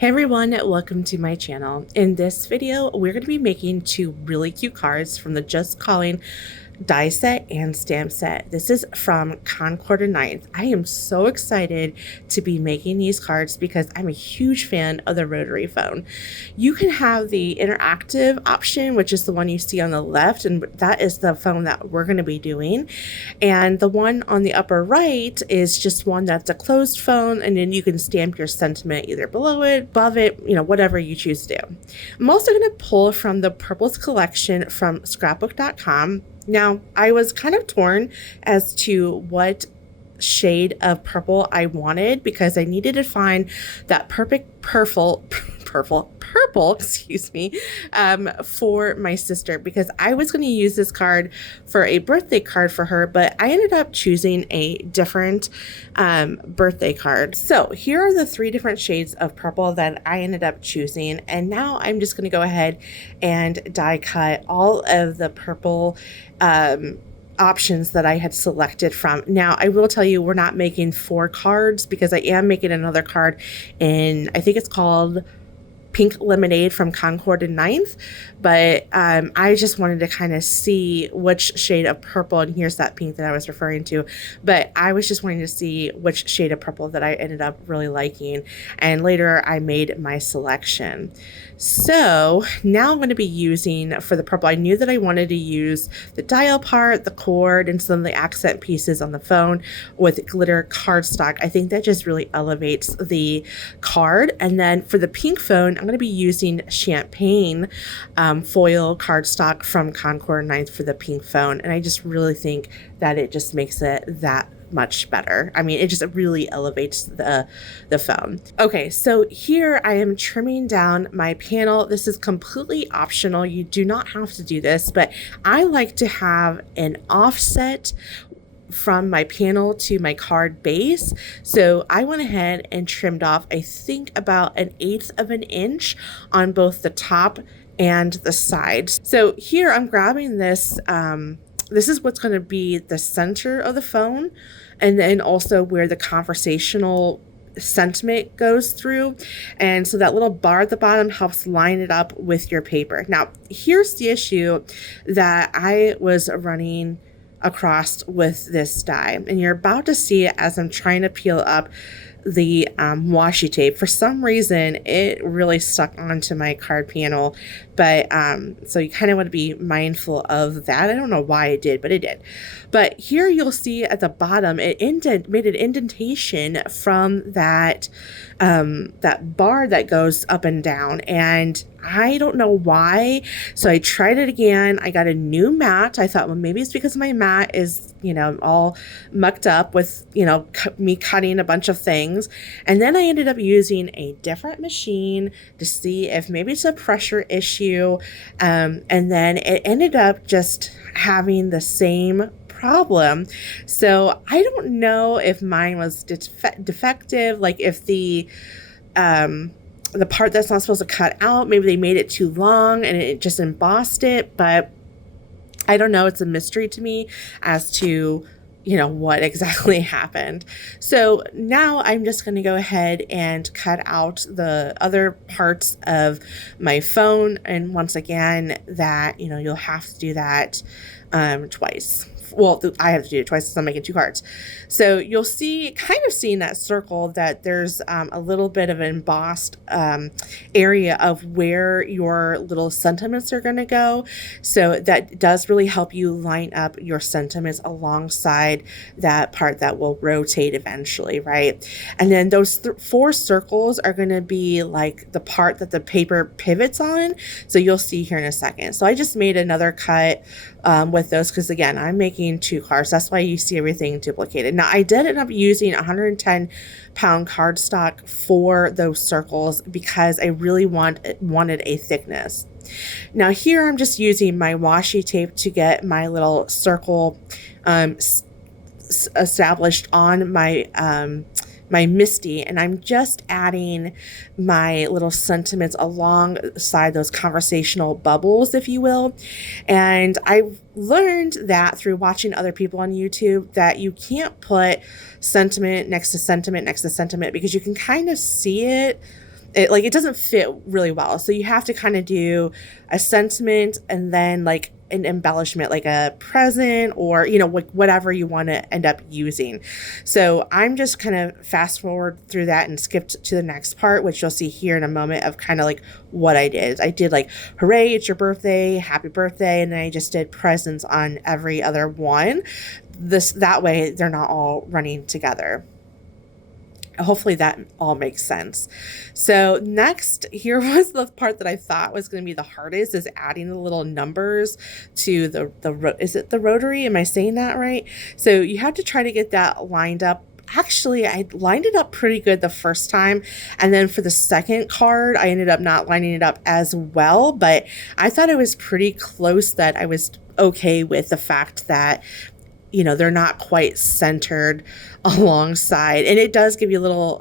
Hey everyone, welcome to my channel. In this video, we're going to be making two really cute cards from the Just Calling die set and stamp set. This is from Concord and Ninth. I am so excited to be making these cards because I'm a huge fan of the Rotary phone. You can have the interactive option, which is the one you see on the left, and that is the phone that we're going to be doing. And the one on the upper right is just one that's a closed phone, and then you can stamp your sentiment either below it, above it, whatever you choose to do. I'm also going to pull from the Purples collection from scrapbook.com. Now, I was kind of torn as to what shade of purple I wanted because I needed to find that perfect purple, excuse me, for my sister, because I was going to use this card for a birthday card for her, but I ended up choosing a different birthday card. So here are the three different shades of purple that I ended up choosing, and now I'm just going to go ahead and die cut all of the purple options that I had selected from. Now, I will tell you, we're not making 4 cards because I am making another card in, I think it's called Pink Lemonade from Concord and Ninth, but I just wanted to kind of see which shade of purple, and here's that pink that I was referring to, but I was just wanting to see which shade of purple that I ended up really liking, and later I made my selection. So now I'm going to be using, for the purple, I knew that I wanted to use the dial part, the cord, and some of the accent pieces on the phone with glitter cardstock. I think that just really elevates the card. And then for the pink phone, I'm going to be using champagne foil cardstock from Concord 9th for the pink phone. And I just really think that it just makes it that much better. I mean, it just really elevates the phone. Okay, so here I am trimming down my panel. This is completely optional. You do not have to do this, but I like to have an offset from my panel to my card base. So I went ahead and trimmed off, I think, about 1/8 of an inch on both the top and the sides. So here I'm grabbing this, this is what's going to be the center of the phone, and then also where the conversational sentiment goes through. And so that little bar at the bottom helps line it up with your paper. Now, here's the issue that I was running across with this die, and you're about to see it as I'm trying to peel up the washi tape. For some reason, it really stuck onto my card panel, but so you kind of want to be mindful of that. I don't know why it did, but it did. But here you'll see at the bottom, it made an indentation from that that bar that goes up and down, and I don't know why. So I tried it again. I got a new mat. I thought, well, maybe it's because my mat is, all mucked up with, me cutting a bunch of things. And then I ended up using a different machine to see if maybe it's a pressure issue. And then it ended up just having the same problem. So I don't know if mine was defective, like if the part that's not supposed to cut out, maybe they made it too long and it just embossed it, but I don't know. It's a mystery to me as to, what exactly happened. So now I'm just going to go ahead and cut out the other parts of my phone. And once again, that, you'll have to do that twice. Well, I have to do it twice because I'm making 2 cards. So you'll see, kind of seeing that circle, that there's a little bit of an embossed area of where your little sentiments are going to go. So that does really help you line up your sentiments alongside that part that will rotate eventually, right? And then those 4 circles are going to be like the part that the paper pivots on. So you'll see here in a second. So I just made another cut with those because, again, I'm making 2 cards. That's why you see everything duplicated. Now, I did end up using 110-pound cardstock for those circles because I really wanted a thickness. Now, here I'm just using my washi tape to get my little circle established on my my Misty, and I'm just adding my little sentiments alongside those conversational bubbles, if you will. And I've learned that through watching other people on YouTube that you can't put sentiment next to sentiment next to sentiment because you can kind of see it it doesn't fit really well. So you have to kind of do a sentiment and then like an embellishment, like a present or, whatever you want to end up using. So I'm just kind of fast forward through that and skipped to the next part, which you'll see here in a moment of kind of like what I did. I did like, hooray, it's your birthday, happy birthday. And then I just did presents on every other one. That way they're not all running together. Hopefully that all makes sense. So next, here was the part that I thought was going to be the hardest, is adding the little numbers to is it the Rotary? Am I saying that right? So you have to try to get that lined up. Actually, I lined it up pretty good the first time. And then for the second card, I ended up not lining it up as well. But I thought it was pretty close, that I was okay with the fact that they're not quite centered alongside. And it does give you a little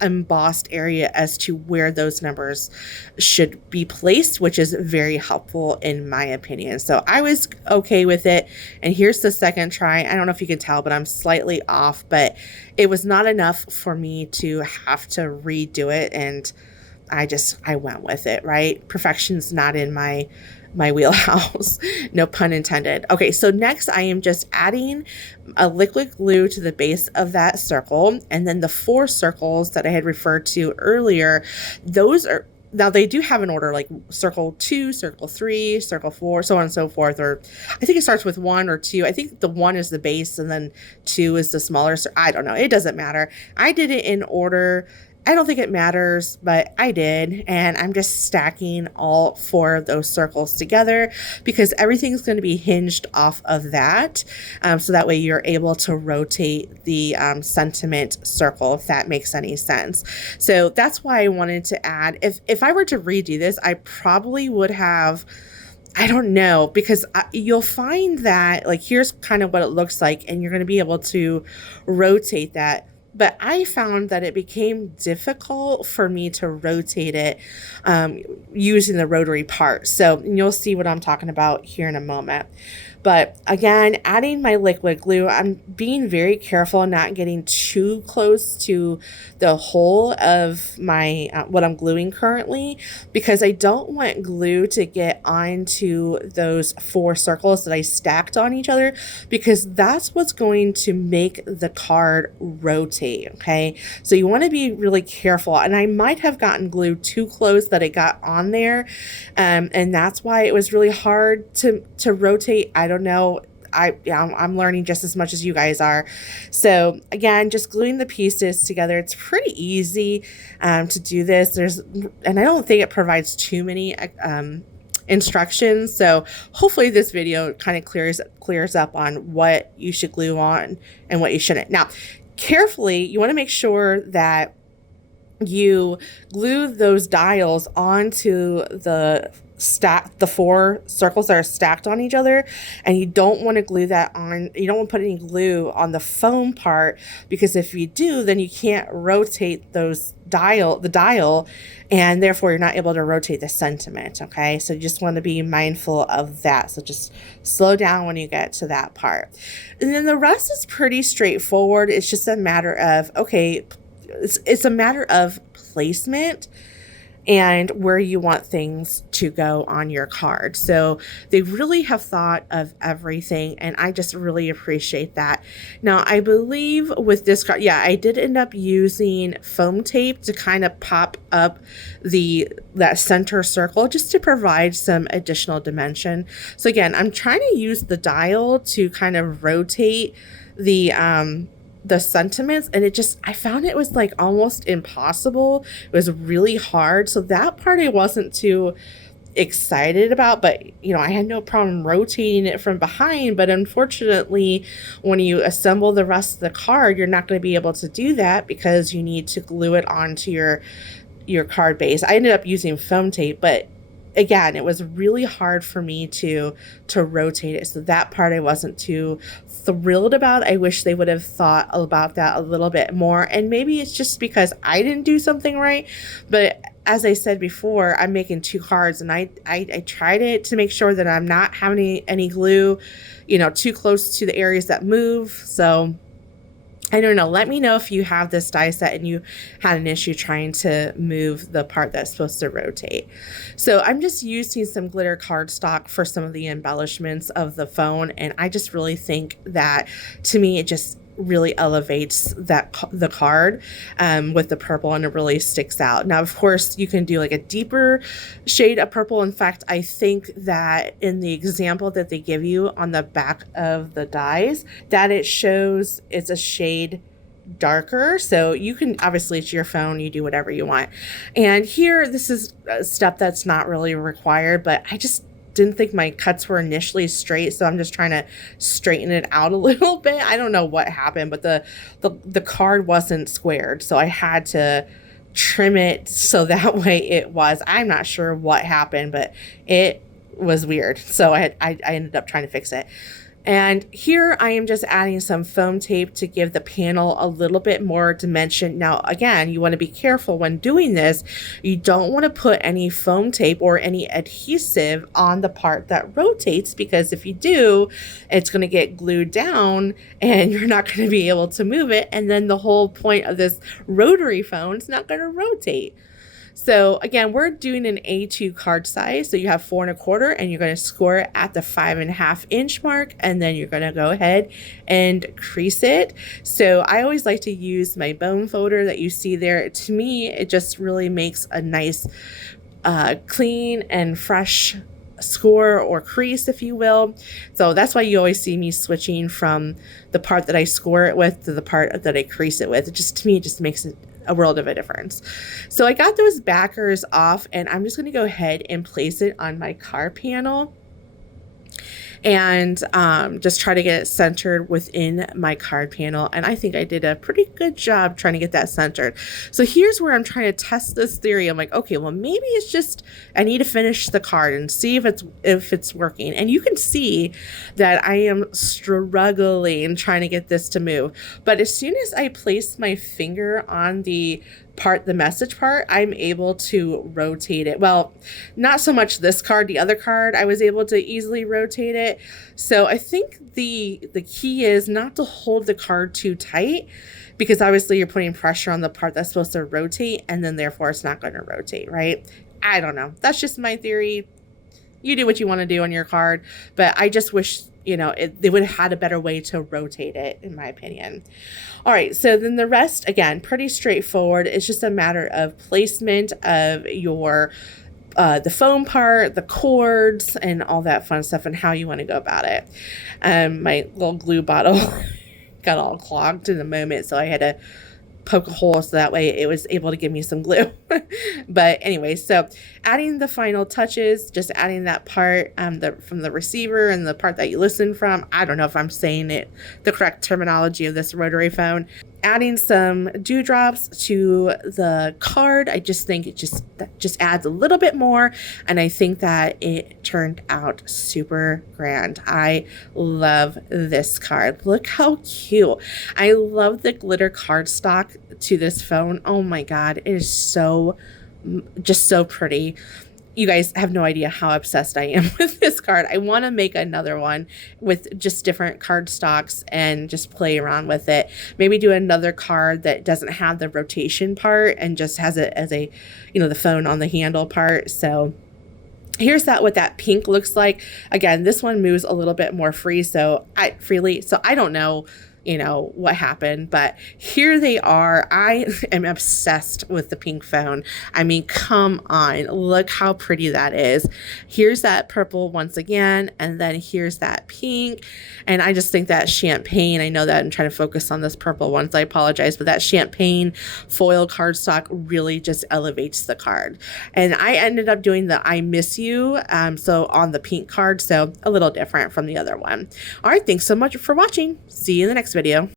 embossed area as to where those numbers should be placed, which is very helpful in my opinion. So I was okay with it. And here's the second try. I don't know if you can tell, but I'm slightly off, but it was not enough for me to have to redo it. And I went with it, right? Perfection's not in my wheelhouse, no pun intended. Okay, so next I am just adding a liquid glue to the base of that circle, and then the 4 circles that I had referred to earlier, those are, now they do have an order, like circle 2, circle 3, circle 4, so on and so forth, or I think it starts with 1 or 2. I think the 1 is the base and then 2 is the smaller, I don't know, it doesn't matter. I did it in order. I don't think it matters, but I did. And I'm just stacking all 4 of those circles together because everything's going to be hinged off of that. So that way you're able to rotate the sentiment circle, if that makes any sense. So that's why I wanted to add, if I were to redo this, I probably would have, I don't know, because you'll find that, like, here's kind of what it looks like, and you're going to be able to rotate that. But I found that it became difficult for me to rotate it using the rotary part. So you'll see what I'm talking about here in a moment. But again, adding my liquid glue, I'm being very careful not getting too close to the hole of my what I'm gluing currently, because I don't want glue to get onto those 4 circles that I stacked on each other, because that's what's going to make the card rotate, okay? So you want to be really careful, and I might have gotten glue too close that it got on there, and that's why it was really hard to rotate. I don't know. I'm learning just as much as you guys are. So again, just gluing the pieces together. It's pretty easy to do this. And I don't think it provides too many instructions. So hopefully this video kind of clears up on what you should glue on and what you shouldn't. Now, carefully, you want to make sure that you glue those dials onto the 4 circles that are stacked on each other, and you don't want to glue that on, you don't want to put any glue on the foam part, because if you do, then you can't rotate the dial, and therefore you're not able to rotate the sentiment, okay? So you just want to be mindful of that. So just slow down when you get to that part. And then the rest is pretty straightforward. It's just a matter of, okay, it's a matter of placement and where you want things to go on your card. So they really have thought of everything, and I just really appreciate that. Now, I believe with this card, yeah, I did end up using foam tape to kind of pop up that center circle, just to provide some additional dimension. So again, I'm trying to use the dial to kind of rotate the sentiments, and I found it was like almost impossible. It was really hard. So that part I wasn't too excited about, but I had no problem rotating it from behind. But unfortunately, when you assemble the rest of the card, you're not going to be able to do that because you need to glue it onto your card base. I ended up using foam tape, but again, it was really hard for me to rotate it. So that part I wasn't too thrilled about. I wish they would have thought about that a little bit more. And maybe it's just because I didn't do something right. But as I said before, I'm making 2 cards, and I tried it to make sure that I'm not having any glue, too close to the areas that move. So I don't know. Let me know if you have this die set and you had an issue trying to move the part that's supposed to rotate. So I'm just using some glitter cardstock for some of the embellishments of the phone. And I just really think that, to me, it just really elevates the card with the purple, and it really sticks out. Now, of course, you can do like a deeper shade of purple. In fact, I think that in the example that they give you on the back of the dies, that it shows it's a shade darker. So you can, obviously it's your phone, you do whatever you want. And here, this is a step that's not really required, but I just didn't think my cuts were initially straight, so I'm just trying to straighten it out a little bit. I don't know what happened, but the card wasn't squared, so I had to trim it so that way it was. I'm not sure what happened, but it was weird. So I ended up trying to fix it. And here I am just adding some foam tape to give the panel a little bit more dimension. Now, again, you want to be careful when doing this. You don't want to put any foam tape or any adhesive on the part that rotates, because if you do, it's going to get glued down and you're not going to be able to move it. And then the whole point of this rotary phone is not going to rotate. So again, we're doing an A2 card size. So you have 4¼ and you're going to score it at the 5.5 inch mark. And then you're going to go ahead and crease it. So I always like to use my bone folder that you see there. To me, it just really makes a nice, clean and fresh score or crease, if you will. So that's why you always see me switching from the part that I score it with to the part that I crease it with. It just, to me, it just makes it a world of a difference. So I got those backers off, and I'm just going to go ahead and place it on my card panel and just try to get it centered within my card panel. And I think I did a pretty good job trying to get that centered. So here's where I'm trying to test this theory. I'm like, okay, well, maybe it's just I need to finish the card and see if it's working. And you can see that I am struggling trying to get this to move. But as soon as I place my finger on the message part, I'm able to rotate it. Well, not so much this card, the other card, I was able to easily rotate it. So I think the key is not to hold the card too tight, because obviously you're putting pressure on the part that's supposed to rotate, and then therefore it's not going to rotate, right? I don't know. That's just my theory. You do what you want to do on your card, but I just wish, they would have had a better way to rotate it, in my opinion. All right, so then the rest, again, pretty straightforward. It's just a matter of placement of your the foam part, the cords, and all that fun stuff, and how you want to go about it. My little glue bottle got all clogged in the moment, so I had to poke a hole so that way it was able to give me some glue. But anyway, so adding the final touches, just adding that part from the receiver and the part that you listen from. I don't know if I'm saying it the correct terminology of this rotary phone. Adding some dewdrops to the card. I just think it just adds a little bit more, and I think that it turned out super grand. I love this card. Look how cute. I love the glitter cardstock to this phone. Oh my god, it is just so pretty. You guys have no idea how obsessed I am with this card. I want to make another one with just different card stocks and just play around with it. Maybe do another card that doesn't have the rotation part and just has it as a, the phone on the handle part. So here's what that pink looks like. Again, this one moves a little bit more freely. So I don't know what happened, but here they are. I am obsessed with the pink phone. I mean, come on, look how pretty that is. Here's that purple once again, and then here's that pink. And I just think that champagne, I know that I'm trying to focus on this purple one, so I apologize, but that champagne foil cardstock really just elevates the card. And I ended up doing the I miss you, so on the pink card, so a little different from the other one. All right, thanks so much for watching. See you in the next video.